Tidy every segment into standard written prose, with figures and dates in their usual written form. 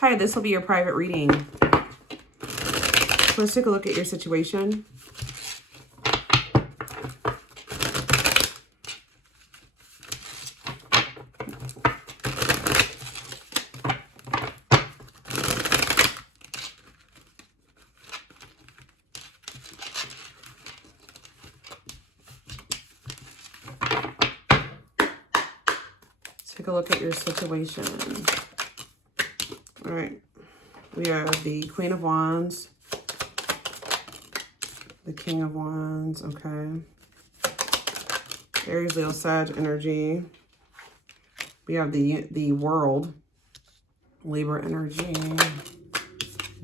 Hi, this will be your private reading. Let's take a look at your situation. Take a look at your situation. All right. We have the Queen of Wands, the King of Wands, okay. Aries, Leo, Sag energy. We have the World, Libra energy,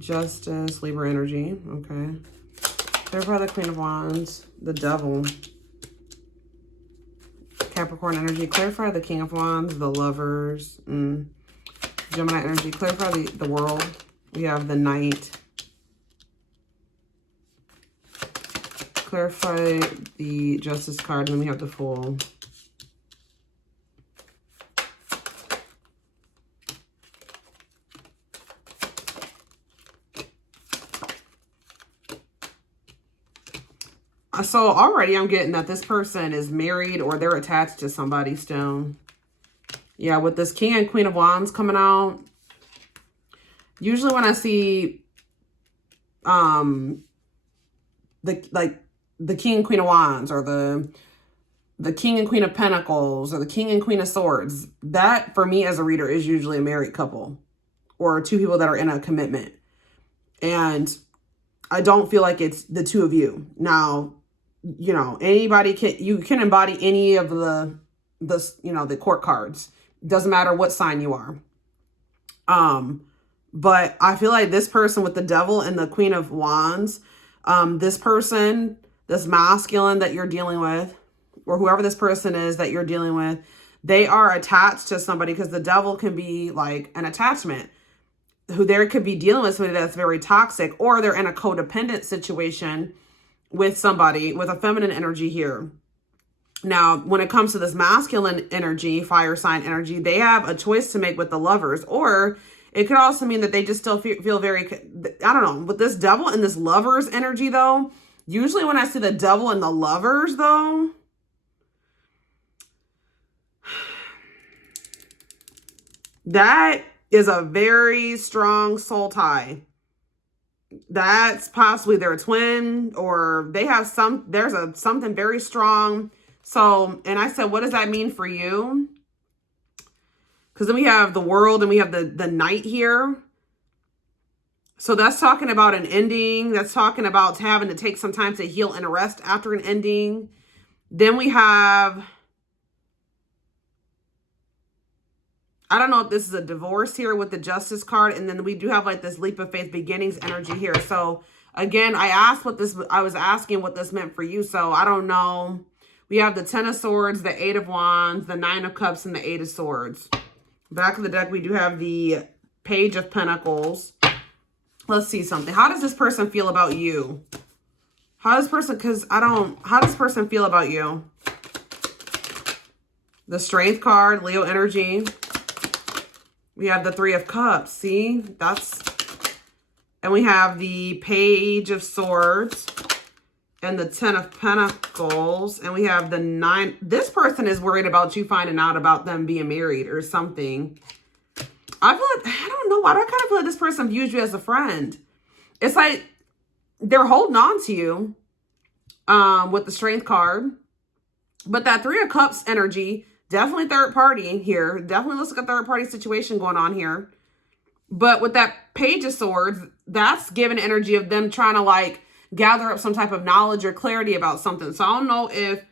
Justice, Libra energy, okay. Clarify the Queen of Wands, the Devil, Capricorn energy. Clarify the King of Wands, the Lovers, Gemini energy. Clarify the World. We have the Knight. Clarify the Justice card, and then we have the Fool. So already I'm getting that this person is married or they're attached to somebody still. Yeah, with this King and Queen of Wands coming out. Usually when I see the King and Queen of Wands or the King and Queen of Pentacles or the King and Queen of Swords, that for me as a reader is usually a married couple or two people that are in a commitment. And I don't feel like it's the two of you. Now, you know, you can embody any of the court cards. Doesn't matter what sign you are. But I feel like this person with the Devil and the Queen of Wands, this person, this masculine that you're dealing with, or whoever this person is that you're dealing with, they are attached to somebody, because the Devil can be like an attachment. Who there could be dealing with somebody that's very toxic, or they're in a codependent situation with somebody with a feminine energy here. Now, when it comes to this masculine energy, fire sign energy, they have a choice to make with the Lovers, or it could also mean that they just still feel very, I don't know, with this Devil and this Lovers energy though, usually when I see the Devil and the Lovers though, that is a very strong soul tie. That's possibly their twin, or they have something very strong. So, and I said, what does that mean for you? Because then we have the World and we have the Knight here. So that's talking about an ending. That's talking about having to take some time to heal and rest after an ending. Then we have, I don't know if this is a divorce here with the Justice card. And then we do have like this leap of faith beginnings energy here. So again, I was asking what this meant for you. So I don't know. We have the Ten of Swords, the Eight of Wands, the Nine of Cups, and the Eight of Swords. Back of the deck, we do have the Page of Pentacles. Let's see something. How does this person feel about you? How does this person feel about you? The Strength card, Leo energy. We have the Three of Cups. See, and we have the Page of Swords and the Ten of Pentacles. And we have the Nine. This person is worried about you finding out about them being married or something. I feel like, I don't know why. I kind of feel like this person views you as a friend. It's like they're holding on to you with the Strength card. But that Three of Cups energy, definitely third party here. Definitely looks like a third party situation going on here. But with that Page of Swords, that's giving energy of them trying to like gather up some type of knowledge or clarity about something. So I don't know if,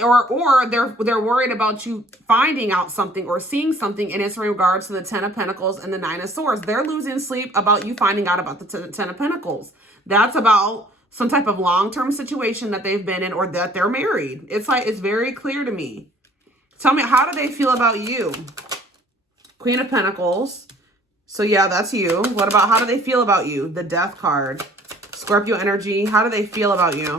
or they're worried about you finding out something or seeing something, and it's in regards to the Ten of Pentacles and the Nine of Swords. They're losing sleep about you finding out about the Ten of Pentacles. That's about some type of long-term situation that they've been in, or that they're married. It's like, it's very clear to me. Tell me, how do they feel about you? Queen of Pentacles. So yeah, that's you. What about, how do they feel about you? The Death card. Scorpio energy. How do they feel about you?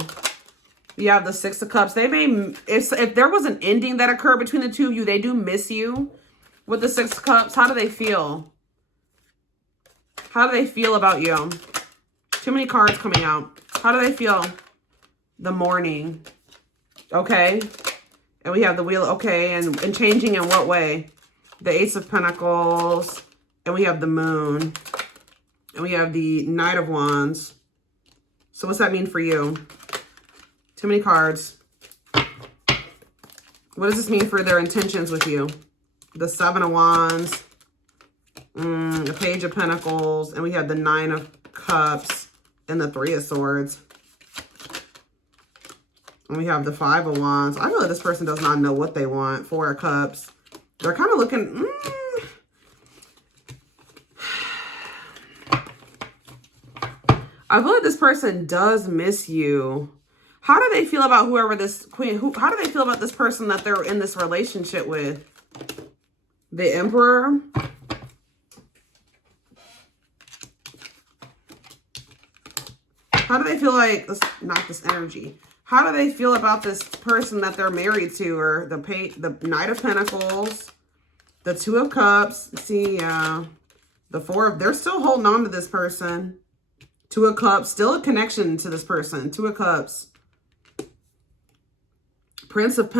You have the Six of Cups. They may, if there was an ending that occurred between the two of you, they do miss you. With the Six of Cups, how do they feel? How do they feel about you? Too many cards coming out. How do they feel? The Morning. Okay. And we have the Wheel. Okay. And changing in what way? The Ace of Pentacles. And we have the Moon. And we have the Knight of Wands. So what's that mean for you? Too many cards. What does this mean for their intentions with you? The Seven of Wands. The Page of Pentacles. And we have the Nine of Cups. And the Three of Swords. And we have the Five of Wands. I feel like this person does not know what they want. Four of Cups. They're kind of looking... I feel like this person does miss you. How do they feel about whoever this queen... How do they feel about this person that they're in this relationship with? The Emperor. How do they feel like... Let's knock this energy. How do they feel about this person that they're married to? Or the Knight of Pentacles, the Two of Cups. See, the Four of... They're still holding on to this person. Two of Cups. Still a connection to this person. Two of Cups. The Prince of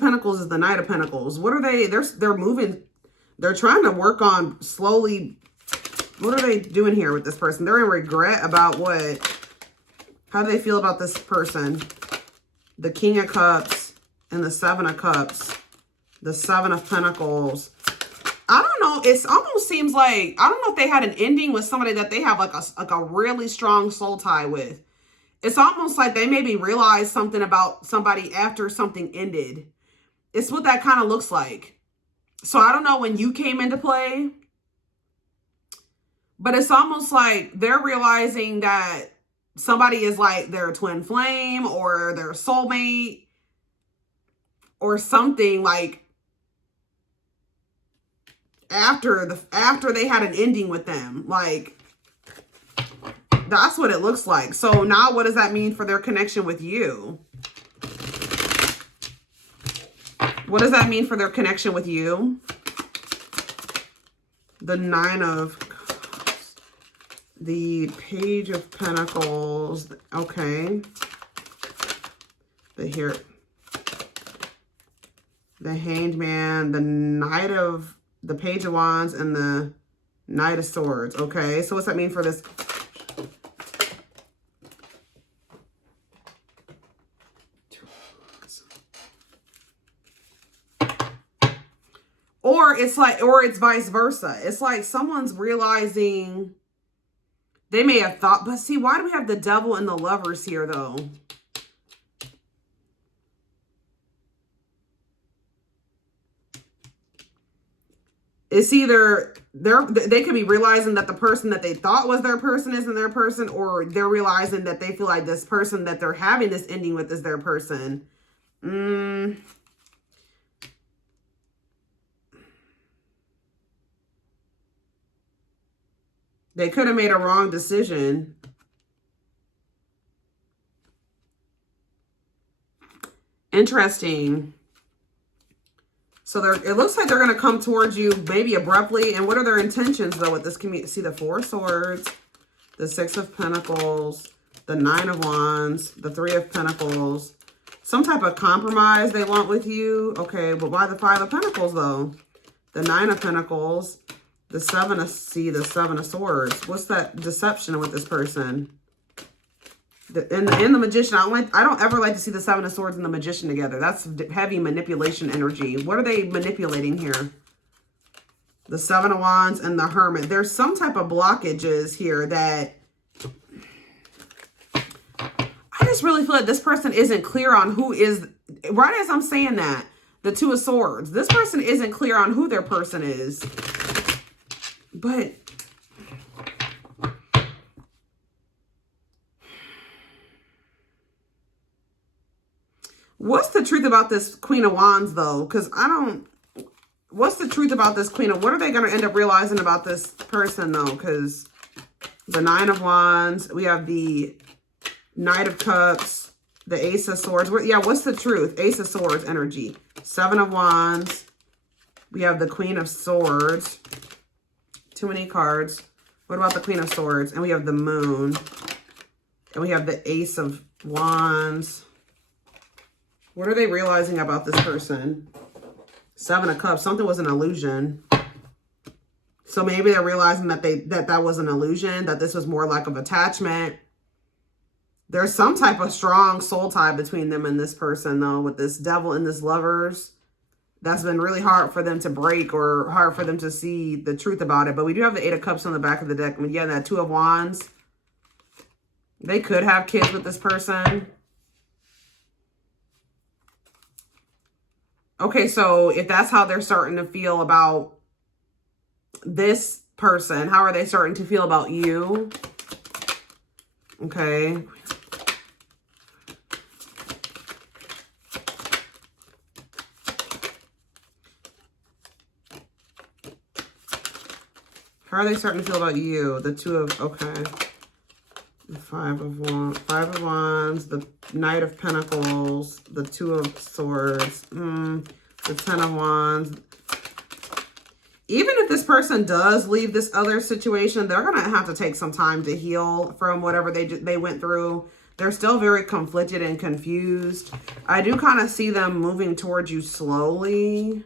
Pentacles is the Knight of Pentacles. What are they? They're moving. They're trying to work on slowly. What are they doing here with this person? They're in regret about what? How do they feel about this person? The King of Cups and the Seven of Cups. The Seven of Pentacles. I don't know. It almost seems like, I don't know if they had an ending with somebody that they have like a really strong soul tie with. It's almost like they maybe realized something about somebody after something ended. It's what that kind of looks like. So I don't know when you came into play, but it's almost like they're realizing that somebody is like their twin flame or their soulmate or something, like after they had an ending with them. Like, that's what it looks like. So now what does that mean for their connection with you? What does that mean for their connection with you? The Nine of Cups. The Page of Pentacles. Okay. The Hanged Man. The Page of Wands and the Knight of Swords. Okay. So what's that mean for this? Or it's like, or it's vice versa. It's like someone's realizing they may have thought, but see, why do we have the Devil and the Lovers here though? It's either they could be realizing that the person that they thought was their person isn't their person, or they're realizing that they feel like this person that they're having this ending with is their person. They could have made a wrong decision. Interesting. So it looks like they're going to come towards you maybe abruptly. And what are their intentions, though, with this community? See the Four of Swords, the Six of Pentacles, the Nine of Wands, the Three of Pentacles. Some type of compromise they want with you. Okay, but why the Five of Pentacles, though? The Nine of Pentacles. The Seven of Swords. What's that deception with this person? In the Magician, I don't ever like to see the Seven of Swords and the Magician together. That's heavy manipulation energy. What are they manipulating here? The Seven of Wands and the Hermit. There's some type of blockages here that I just really feel like this person isn't clear on who is, right as I'm saying that, the Two of Swords. This person isn't clear on who their person is. But what's the truth about this Queen of Wands, though? Because what's the truth about this Queen of... What are they going to end up realizing about this person, though? Because the Nine of Wands, we have the Knight of Cups, the Ace of Swords. Yeah, what's the truth? Ace of Swords energy. Seven of Wands. We have the Queen of Swords. Too many cards. What about the Queen of Swords? And we have the Moon. And we have the Ace of Wands. What are they realizing about this person? Seven of Cups. Something was an illusion. So maybe they're realizing that that was an illusion, that this was more like of attachment. There's some type of strong soul tie between them and this person, though, with this Devil and this Lovers. That's been really hard for them to break or hard for them to see the truth about it. But we do have the Eight of Cups on the back of the deck. And yeah, that Two of Wands. They could have kids with this person. Okay, so if that's how they're starting to feel about this person, how are they starting to feel about you? Okay. How are they starting to feel about you? The Two of, okay. The Five of Wands, the Knight of Pentacles, the Two of Swords, the Ten of Wands. Even if this person does leave this other situation, they're going to have to take some time to heal from whatever they went through. They're still very conflicted and confused. I do kind of see them moving towards you slowly.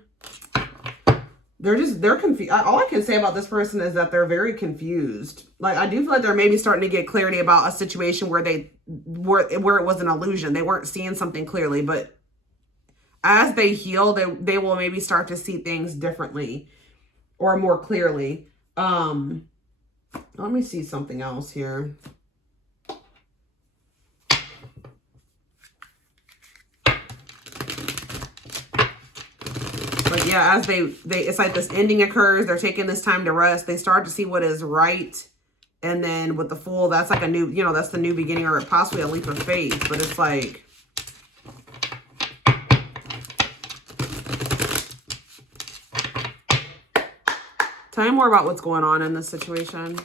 They're confused. All I can say about this person is that they're very confused. Like, I do feel like they're maybe starting to get clarity about a situation where it was an illusion. They weren't seeing something clearly, but as they heal, they will maybe start to see things differently or more clearly. Let me see something else here. But yeah, as it's like this ending occurs, they're taking this time to rest. They start to see what is right. And then with the Fool, that's like a new, that's the new beginning or possibly a leap of faith. But it's like, tell me more about what's going on in this situation.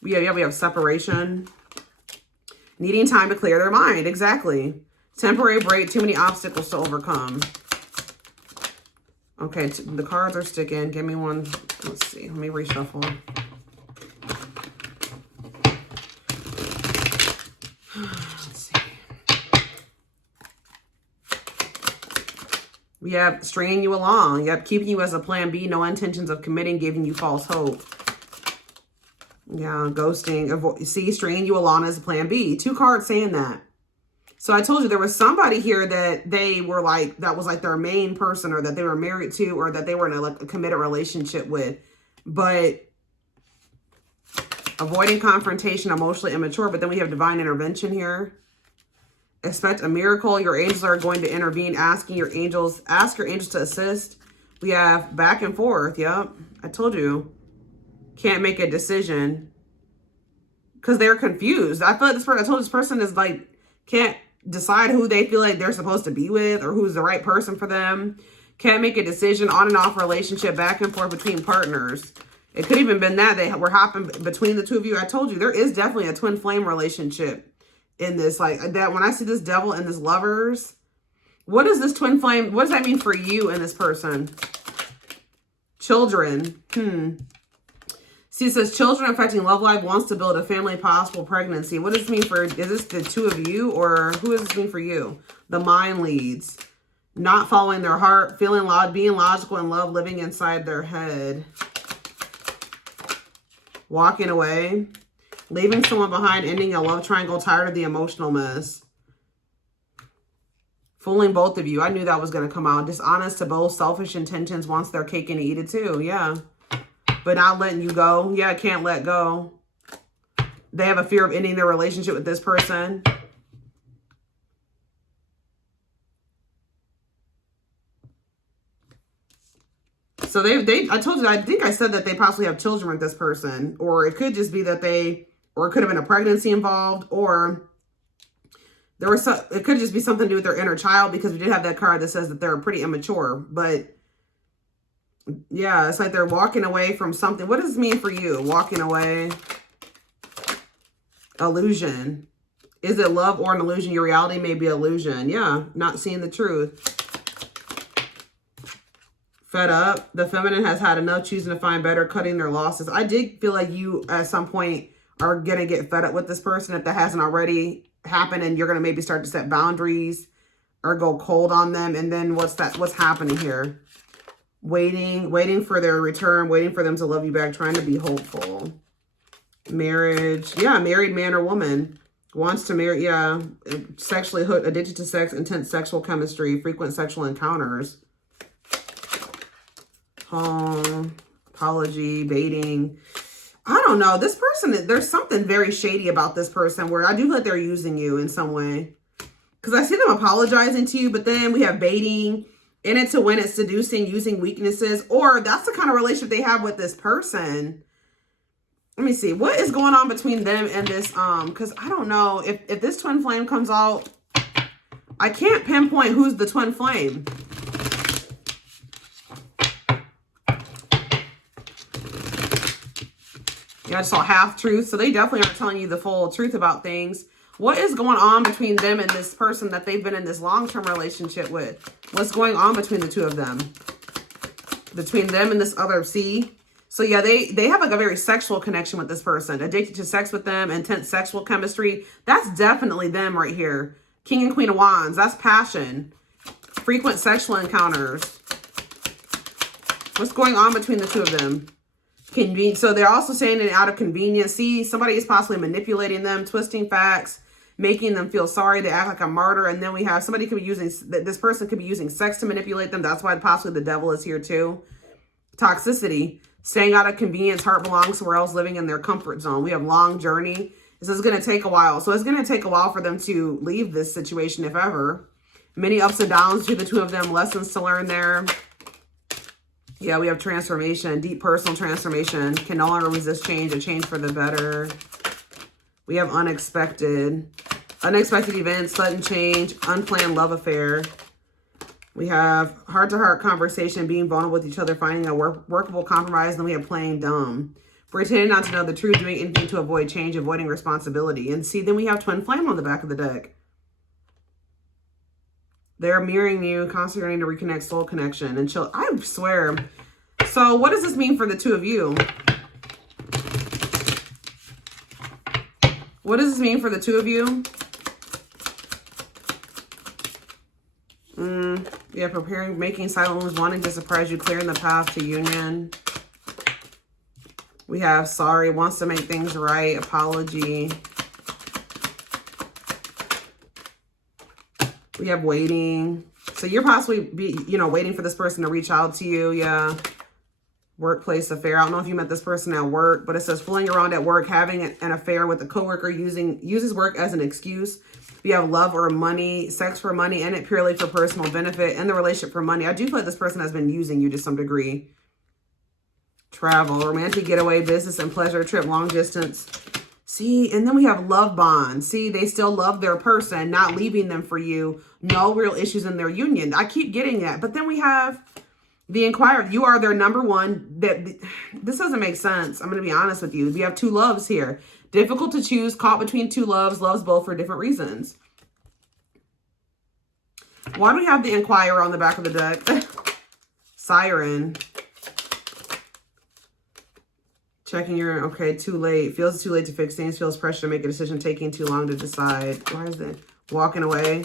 We have separation. Needing time to clear their mind. Exactly. Temporary break. Too many obstacles to overcome. Okay, the cards are sticking. Give me one. Let's see. Let me reshuffle. Let's see. We have stringing you along. Yep, keeping you as a plan B. No intentions of committing, giving you false hope. Yeah, ghosting. See, stringing you along as a plan B. Two cards saying that. So I told you there was somebody here that they were like, that was like their main person, or that they were married to, or that they were in a committed relationship with. But avoiding confrontation, emotionally immature. But then we have divine intervention here. Expect a miracle. Your angels are going to intervene. Ask your angels to assist. We have back and forth. Yep. I told you. Can't make a decision. Because they're confused. I feel like I told this person is like, can't decide who they feel like they're supposed to be with or who's the right person for them. Can't make a decision. On and off relationship, back and forth between partners. It could even been that they were hopping between the two of you. I told you there is definitely a twin flame relationship in this. Like that, when I see this Devil and this Lovers, what is this twin flame? What does that mean for you and this person? Children. See, it says children affecting love life, wants to build a family, possible pregnancy. What does this mean for, is this the two of you, or who does this mean for you? The mind leads. Not following their heart, feeling loud, being logical in love, living inside their head. Walking away. Leaving someone behind, ending a love triangle, tired of the emotional mess. Fooling both of you. I knew that was going to come out. Dishonest to both, selfish intentions, wants their cake and eat it too. Yeah. But not letting you go. Yeah, can't let go. They have a fear of ending their relationship with this person. So I told you, I think I said that they possibly have children with this person. Or it could just be that or it could have been a pregnancy involved. Or it could just be something to do with their inner child, because we did have that card that says that they're pretty immature. But yeah, it's like they're walking away from something. What does this mean for you? Walking away. Illusion. Is it love or an illusion? Your reality may be illusion. Yeah, not seeing the truth. Fed up. The feminine has had enough, choosing to find better, cutting their losses. I did feel like you at some point are going to get fed up with this person if that hasn't already happened, and you're going to maybe start to set boundaries or go cold on them. And then what's happening here? Waiting for their return, waiting for them to love you back, trying to be hopeful. Marriage. Yeah, married man or woman. Wants to marry, yeah. Sexually hooked, addicted to sex, intense sexual chemistry, frequent sexual encounters. Home, apology, dating. I don't know. This person, there's something very shady about this person where I do feel like they're using you in some way. Because I see them apologizing to you, but then we have baiting, in it to win it, seducing, using weaknesses. Or that's the kind of relationship they have with this person. Let me see. What is going on between them and this, because I don't know. If this twin flame comes out, I can't pinpoint who's the twin flame. Yeah, I saw half-truth. So they definitely aren't telling you the full truth about things. What is going on between them and this person that they've been in this long-term relationship with? What's going on between the two of them? Between them and this other, see? So yeah, they have like a very sexual connection with this person. Addicted to sex with them, intense sexual chemistry. That's definitely them right here. King and Queen of Wands, that's passion. Frequent sexual encounters. What's going on between the two of them? So they're also saying it out of convenience. See, somebody is possibly manipulating them, twisting facts, making them feel sorry. They act like a martyr. And then we have somebody could be using, this person could be using sex to manipulate them. That's why possibly the devil is here too. Toxicity, staying out of convenience, heart belongs somewhere else, living in their comfort zone. We have long journey. This is going to take a while. So it's going to take a while for them to leave this situation, if ever. Many ups and downs to the two of them, lessons to learn there. Yeah, we have transformation, deep personal transformation, can no longer resist change, a change for the better. We have unexpected events, sudden change, unplanned love affair. We have heart-to-heart conversation, being vulnerable with each other, finding a workable compromise. And then we have playing dumb, pretending not to know the truth, doing anything to avoid change, avoiding responsibility. And see, then we have twin flame on the back of the deck. They're mirroring you, constantly yearning to reconnect, soul connection, and chill. I swear. So what does this mean for the two of you? What does this mean for the two of you? Yeah, preparing, making silent moves, wanting to surprise you, clearing the path to union. We have sorry, wants to make things right, apology. We have waiting. So you're possibly waiting for this person to reach out to you. Yeah. Workplace affair. I don't know if you met this person at work, but it says fooling around at work, having an affair with a coworker, uses work as an excuse. We have love or money, sex for money, and it purely for personal benefit, and the relationship for money. I do feel like this person has been using you to some degree. Travel, romantic getaway, business and pleasure trip, long distance. See, and then we have love bond. See, they still love their person, not leaving them for you. No real issues in their union. I keep getting that. But then we have the Inquirer. You are their number one. This doesn't make sense. I'm going to be honest with you. We have two loves here. Difficult to choose, caught between two loves, loves both for different reasons. Why do we have the Inquirer on the back of the deck? Siren. Checking your, okay, too late. Feels too late to fix things. Feels pressure to make a decision. Taking too long to decide. Why is that? Walking away.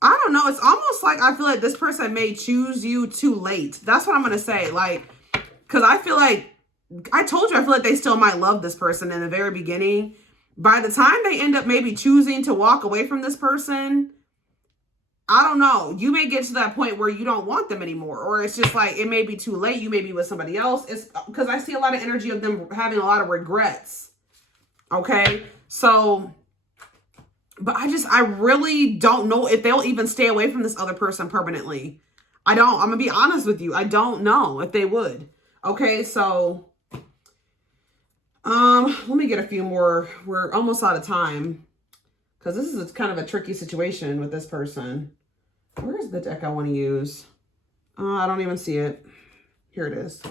I don't know. It's almost like I feel like this person may choose you too late. That's what I'm going to say. Like, because I feel like, I told you, I feel like they still might love this person in the very beginning. By the time they end up maybe choosing to walk away from this person, I don't know. You may get to that point where you don't want them anymore. Or it's just like, it may be too late. You may be with somebody else. It's because I see a lot of energy of them having a lot of regrets. Okay. So, but I really don't know if they'll even stay away from this other person permanently. I'm going to be honest with you. I don't know if they would. Okay. So, let me get a few more. We're almost out of time. Because this is kind of a tricky situation with this person. Where is the deck I want to use? I don't even see it. Here it is.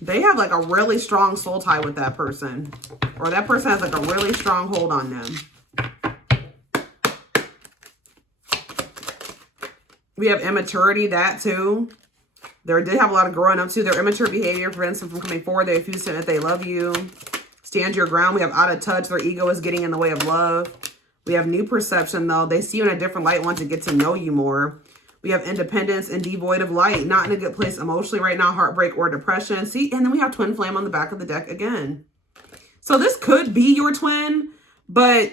They have like a really strong soul tie with that person. Or that person has like a really strong hold on them. We have immaturity, that too. They did have a lot of growing up too. Their immature behavior prevents them from coming forward. They refuse to admit they love you. Stand your ground. We have out of touch. Their ego is getting in the way of love. We have new perception, though. They see you in a different light, want to get to know you more. We have independence and devoid of light. Not in a good place emotionally right now. Heartbreak or depression. See, and then we have twin flame on the back of the deck again. So this could be your twin, but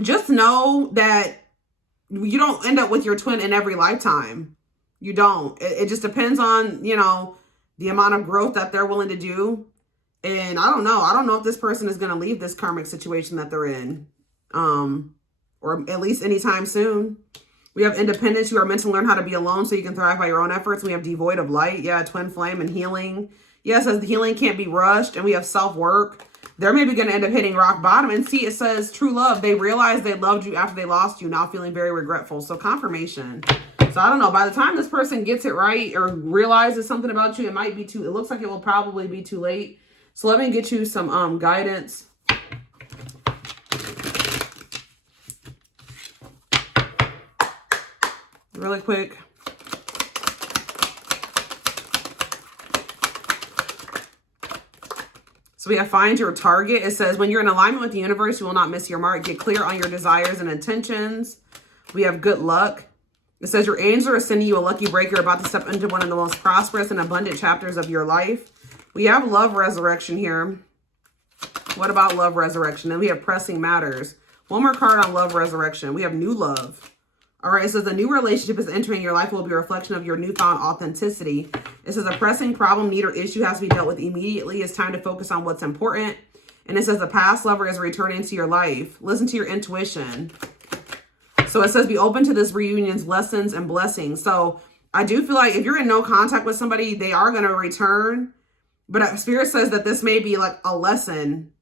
just know that you don't end up with your twin in every lifetime. You don't. It just depends on, you know, the amount of growth that they're willing to do. And I don't know. I don't know if this person is going to leave this karmic situation that they're in. Or at least anytime soon. We have independence. You are meant to learn how to be alone so you can thrive by your own efforts. We have devoid of light. Yeah, twin flame and healing. Yeah, it says the healing can't be rushed. And we have self-work. They're maybe going to end up hitting rock bottom. And see, it says true love. They realized they loved you after they lost you. Now feeling very regretful. So confirmation. So I don't know. By the time this person gets it right or realizes something about you, it might be too, it looks like it will probably be too late. So let me get you some guidance. Really quick. So we have find your target. It says when you're in alignment with the universe, you will not miss your mark. Get clear on your desires and intentions. We have good luck. It says your angels are sending you a lucky break. You're about to step into one of the most prosperous and abundant chapters of your life. We have love resurrection here. What about love resurrection? And we have pressing matters. One more card on love resurrection. We have new love. All right, it says a new relationship is entering your life will be a reflection of your newfound authenticity. It says a pressing problem, need, or issue has to be dealt with immediately. It's time to focus on what's important. And it says the past lover is returning to your life. Listen to your intuition. So it says be open to this reunion's lessons and blessings. So I do feel like if you're in no contact with somebody, they are going to return. But Spirit says that this may be like a lesson.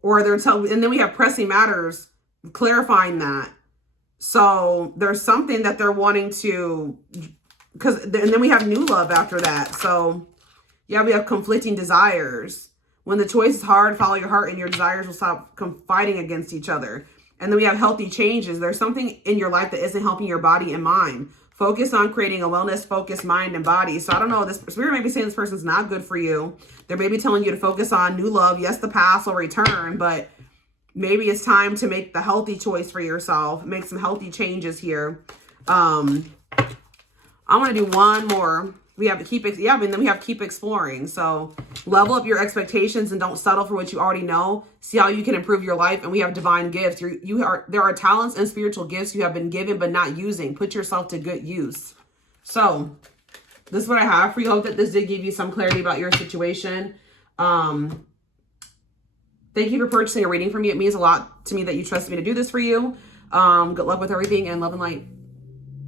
Or they're telling, and then we have pressing matters, clarifying that. So there's something that they're wanting to, and then we have new love after that. So yeah, we have conflicting desires. When the choice is hard, follow your heart and your desires will stop fighting against each other. And then we have healthy changes. There's something in your life that isn't helping your body and mind. Focus on creating a wellness-focused mind and body. So I don't know, this Spirit may be saying this person's not good for you. They may be telling you to focus on new love. Yes, the past will return, but maybe it's time to make the healthy choice for yourself. Make some healthy changes here. I want to do one more. We have to keep, and then we have keep exploring. So level up your expectations and don't settle for what you already know. See how you can improve your life. And we have divine gifts. There are talents and spiritual gifts you have been given but not using. Put yourself to good use. So this is what I have for you. Hope that this did give you some clarity about your situation. Thank you for purchasing a reading from me. It means a lot to me that you trust me to do this for you. Good luck with everything and love and light.